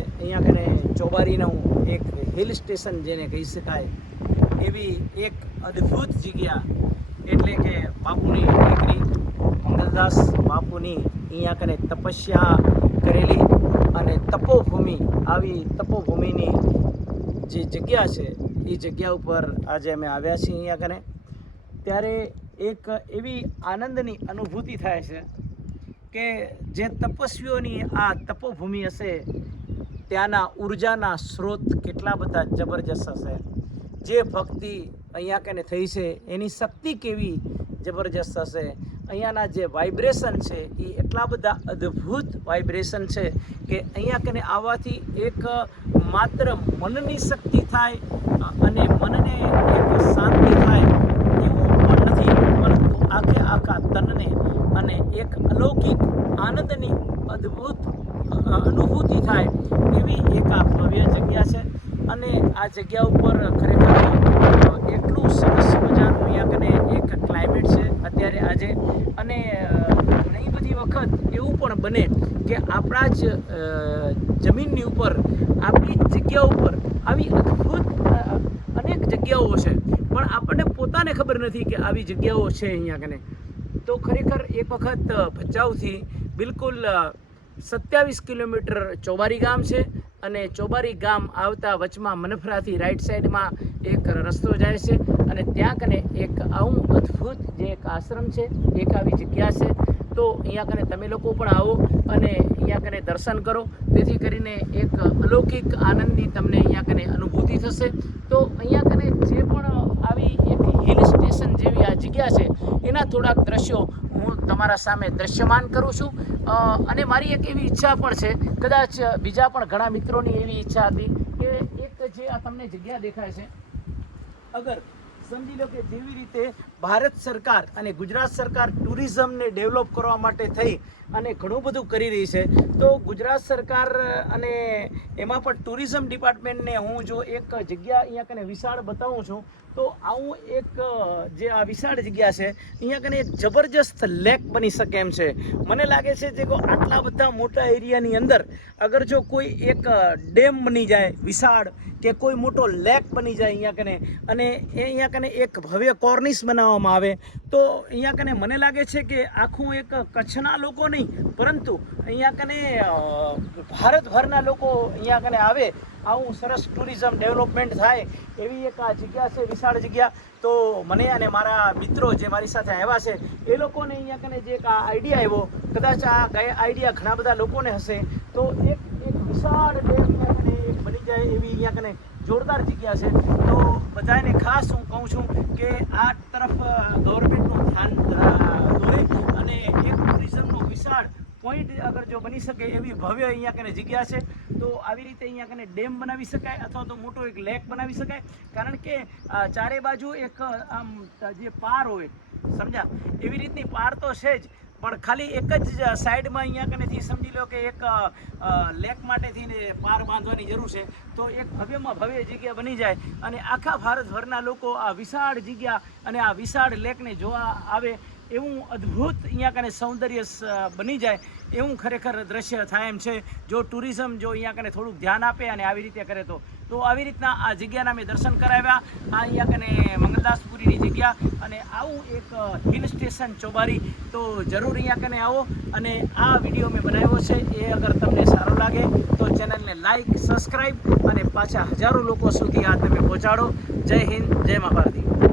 અહીંયા કને ચોબારીનું એક હિલ સ્ટેશન જેને કહી શકાય, એવી એક અદ્ભુત જગ્યા એટલે કે બાપુની દીકરી મંગલદાસ બાપુની અહીંયા કને તપસ્યા કરેલી અને તપોભૂમિ, આવી તપોભૂમિની જે જગ્યા છે, એ જગ્યા ઉપર આજે અમે આવ્યા છીએ અહીંયા કને. ત્યારે એક એવી આનંદની અનુભૂતિ થાય છે કે જે તપસ્વીઓની આ તપોભૂમિ હશે ત્યાંના ઉર્જાના સ્ત્રોત કેટલા બધા જબરજસ્ત હશે? જે ભક્તિ અહીંયા કને થઈ છે, એની શક્તિ કેવી જબરજસ્ત હશે? અહીંયાના જે વાઇબ્રેશન છે એ એટલા બધા અદ્ભુત વાઇબ્રેશન છે કે અહીંયા કને આવવાથી એક માત્ર મનની શક્તિ થાય, અને મનને એક શાંતિ થાય એવું પણ નથી, પરંતુ આખે આખા તનને અને એક અલૌકિક આનંદની અદ્ભુત અનુભૂતિ થાય એવી એક આ ભવ્ય જગ્યા છે. અને આ જગ્યા ઉપર ખરેખર એટલું સરસ મજાનું અહીંયા કને એક ક્લાઇમેટ છે અત્યારે આજે. અને ઘણી બધી વખત એવું પણ બને કે આપણા જ જમીનની ઉપર, આપણી જગ્યા ઉપર આવી અદ્ભુત અનેક જગ્યાઓ છે. પણ આપણને પોતાને ખબર નથી કે આવી જગ્યાઓ છે અહીંયા કને. તો ખરેખર એક વખત ભચાઉથી બિલકુલ સત્યાવીસ કિલોમીટર ચોબારી ગામ છે અને ચોબારી ગામ આવતા વચમાં મનફરાથી રાઈટ સાઈડમાં એક રસ્તો જાય છે અને ત્યાં કને એક આવું અદ્ભુત જે એક આશ્રમ છે, એક આવી જગ્યા છે. તો અહીંયા કને તમે લોકો પણ આવો અને અહીંયા કને દર્શન કરો. તેથી કરીને એક અલૌકિક આનંદની તમને અહીંયા કને અનુભૂતિ થશે. તો અહીંયા કને જે પણ આવી એક હિલ સ્ટેશન જેવી આ જગ્યા છે, એના થોડાક દ્રશ્યો તમારા સામે દ્રશ્યમાન કરું છું. અને મારી એક એવી ઈચ્છા પણ છે. કદાચ બીજા પણ ઘણા મિત્રોની એવી ઈચ્છા હતી કે એક જે આ તમને જગ્યા દેખાય છે, અગર સમજી લો કે જેવી રીતે ભારત સરકાર અને ગુજરાત સરકાર ટુરિઝમને ડેવલપ કરવા માટે થઈ અને ઘણું બધું કરી રહી છે. તો ગુજરાત સરકાર અને એમાં પણ ટુરિઝમ ડિપાર્ટમેન્ટને હું જો એક જગ્યા અહીંયા કને વિશાળ બતાવું છું, તો આવું એક જે આ વિશાળ જગ્યા છે, અહીંયા કને એક જબરજસ્ત લેક બની શકે એમ છે. મને લાગે છે જે આટલા બધા મોટા એરિયાની અંદર, અગર જો કોઈ એક ડેમ બની જાય વિશાળ, કે કોઈ મોટો લેક બની જાય અહીંયા કને, અને એ અહીંયા કને એક ભવ્ય કોર્નિસ બનાવવામાં આવે, તો અહીંયા કને મને લાગે છે કે આખું એક કચ્છના લોકો નહીં. પરંતુ અહીંયા કને ભારતભરના લોકો અહીંયા કને આવે, આવું સરસ ટુરિઝમ ડેવલપમેન્ટ થાય એવી એક આ જગ્યા છે, વિશાળ જગ્યા. તો મને અને મારા મિત્રો જે મારી સાથે આવ્યા છે, એ લોકોને અહીંયા કને જે એક આ આઈડિયા આવ્યો, કદાચ આ આઈડિયા ઘણા બધા લોકોને હશે, તો એક એક વિશાળ ડેમ બની જાય એવી અહીંયા કને જોરદાર જગ્યા છે. તો બધાને ખાસ હું કહું છું કે આ તરફ ગવર્મેન્ટનું ધ્યાન દોરે અને એક ટુરિઝમનો પોઈન્ટ અગર જો બની શકે એવી ભવ્ય અહીંયા કને જગ્યા છે, તો આવી રીતે અહીંયા કને ડેમ બનાવી શકાય અથવા તો મોટો એક લેક બનાવી શકાય. કારણ કે ચારે બાજુ એક, આમ, જે પાર હોય સમજ્યા એવી રીતની પાર તો છે જ, પણ ખાલી એક જ સાઈડમાં અહીંયા કનેથી સમજી લો કે એક લેક માટેથી પાર બાંધવાની જરૂર છે, તો એક ભવ્યમાં ભવ્ય જગ્યા બની જાય અને આખા ભારતભરના લોકો આ વિશાળ જગ્યા અને આ વિશાળ લેકને જોવા આવે એવું અદ્ભુત અહીંયા કને સૌંદર્ય બની જાય એવું ખરેખર દ્રશ્ય થાય એમ છે. જો ટુરિઝમ જો અહીંયા કને થોડુંક ધ્યાન આપે અને આવી રીતે કરે તો. તો આવી રીતના આ જગ્યાના મેં દર્શન કરાવ્યા. આ અહીંયા કને મંગલદાસપુરીની જગ્યા અને આવું એક હિલ સ્ટેશન ચોબારી. તો જરૂર અહીંયા કને આવો અને આ વીડિયો મેં બનાવ્યો છે એ અગર તમને સારો લાગે તો ચેનલને લાઈક, સબસ્ક્રાઈબ અને પાછા હજારો લોકો સુધી આ તમે પહોંચાડો. જય હિન્દ, જય મા ભારતી